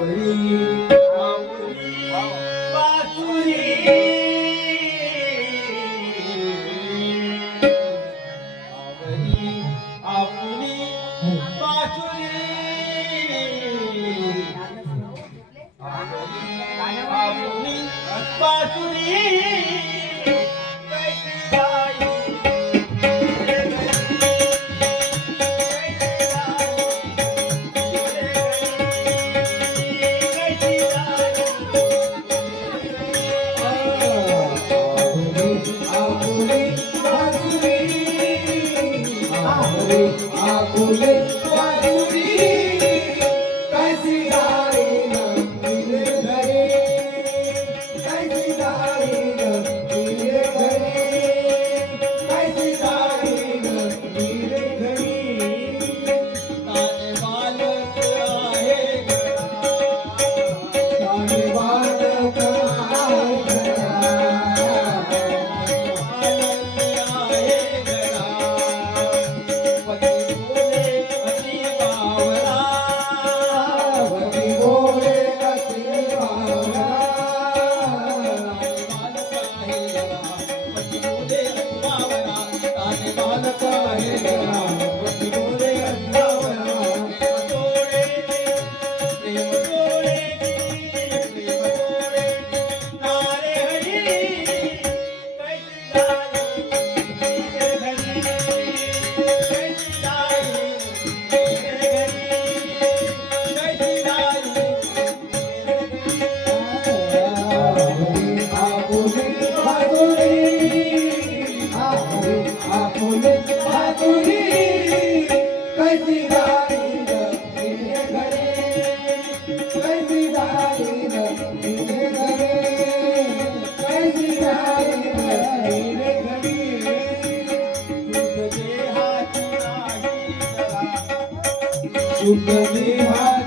বাউরি বাউরি বাউরি আপনি বাচুরি আকুলে আকুলে আকুলে আকুলে बालका शुभ विहार